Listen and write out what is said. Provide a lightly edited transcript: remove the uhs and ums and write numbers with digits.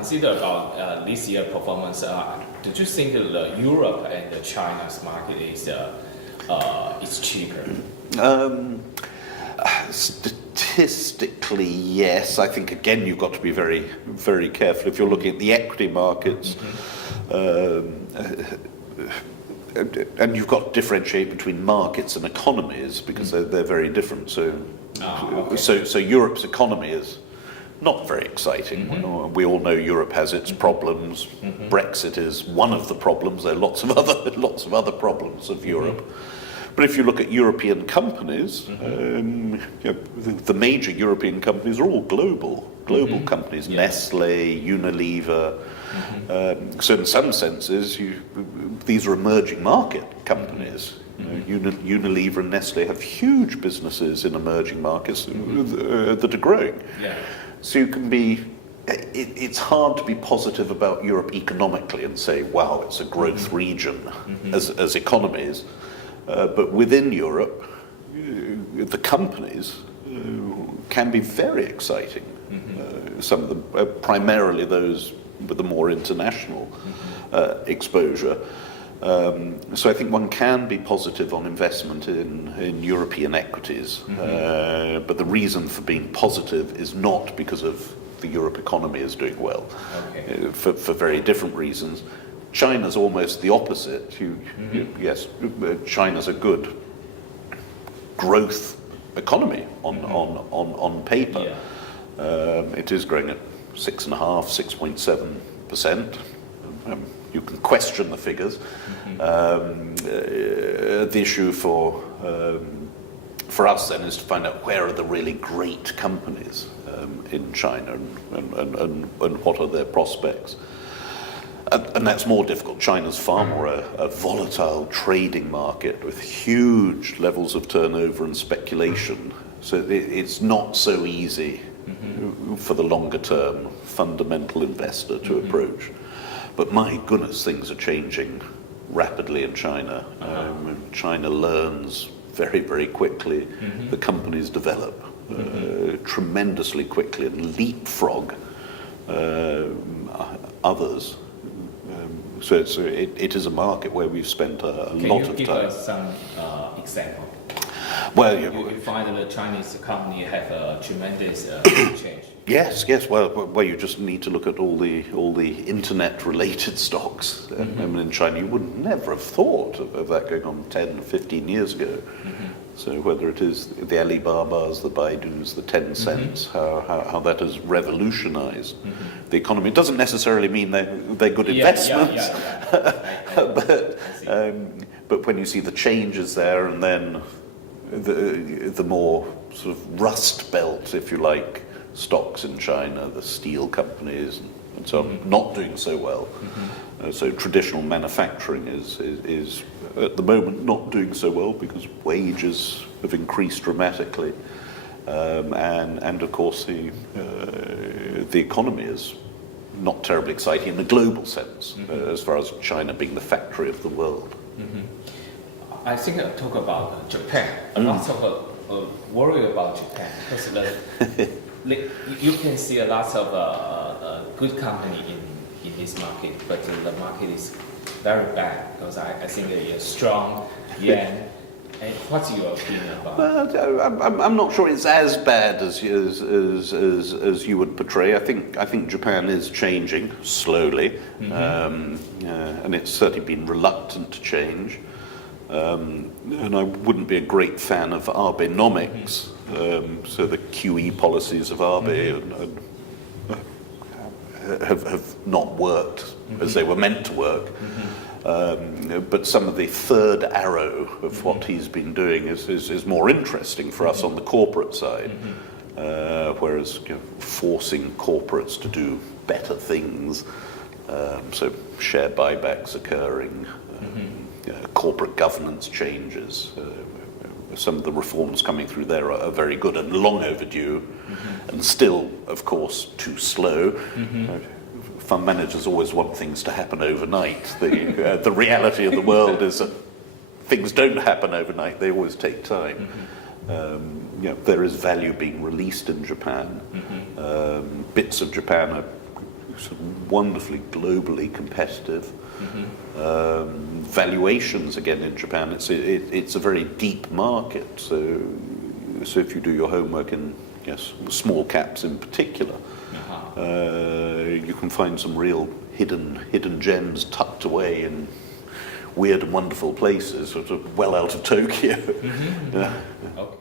consider about this year performance, did you think the Europe and the China's market is cheaper? Statistically, yes. I think again you've got to be very, very careful if you're looking at the equity markets. And you've got to differentiate between markets and economies because they're very different. So Europe's economy is not very exciting. We all know Europe has its problems. Brexit is one of the problems. There are lots of other problems of Europe. But if you look at European companies, the major European companies are all global companies. Nestle, Unilever. So in some senses, these are emerging market companies. Unilever and Nestle have huge businesses in emerging markets that are growing. So you can be. It's hard to be positive about Europe economically and say, "Wow, it's a growth region," as economies. But within Europe, the companies can be very exciting. Some of them, primarily those with a more international exposure. So I think one can be positive on investment in European equities. But the reason for being positive is not because of the Europe economy is doing well, for very different reasons. China's almost the opposite. Yes, China's a good growth economy on paper. It is growing at 6.5%, 6.7%. You can question the figures. The issue for us then is to find out where are the really great companies in China and what are their prospects. And that's more difficult. China's far more a volatile trading market with huge levels of turnover and speculation. So it's not so easy for the longer term fundamental investor to approach. But my goodness, things are changing rapidly in China. China learns very, very quickly. The companies develop tremendously quickly and leapfrog others. So it is a market where we've spent a lot of time. Can you give us some example? Well, you find that the Chinese company have a tremendous change. Yes. Well, you just need to look at all the internet-related stocks. I mean, in China, you would never have thought of that going on 10, 15 years ago. So whether it is the Alibabas, the Baidus, the Tencents, how that has revolutionized the economy. It doesn't necessarily mean they're good investments, but when you see the changes there, and then the more sort of rust belt, if you like, stocks in China, the steel companies and so on, not doing so well. So traditional manufacturing is at the moment not doing so well because wages have increased dramatically, and of course the economy is not terribly exciting in the global sense, as far as China being the factory of the world. I think I'll talk about Japan. A lot of worry about Japan because you can see a lot of good company in this market, but the market is very bad because I think a strong yen. And what's your opinion about it? Well, I'm not sure it's as bad as you would portray. I think Japan is changing slowly, and it's certainly been reluctant to change. And I wouldn't be a great fan of Abenomics, so the QE policies of Abe have not worked as they were meant to work. But some of the third arrow of what he's been doing is more interesting for us on the corporate side, whereas forcing corporates to do better things, so share buybacks occurring, corporate governance changes. Some of the reforms coming through there are very good and long overdue, and still, of course, too slow. Fund managers always want things to happen overnight. The reality of the world is that things don't happen overnight. They always take time. There is value being released in Japan. Bits of Japan are sort of wonderfully globally competitive. Valuations again in Japan, it's a very deep market. So if you do your homework in small caps in particular, you can find some real hidden gems tucked away in weird and wonderful places, sort of well out of Tokyo. Okay.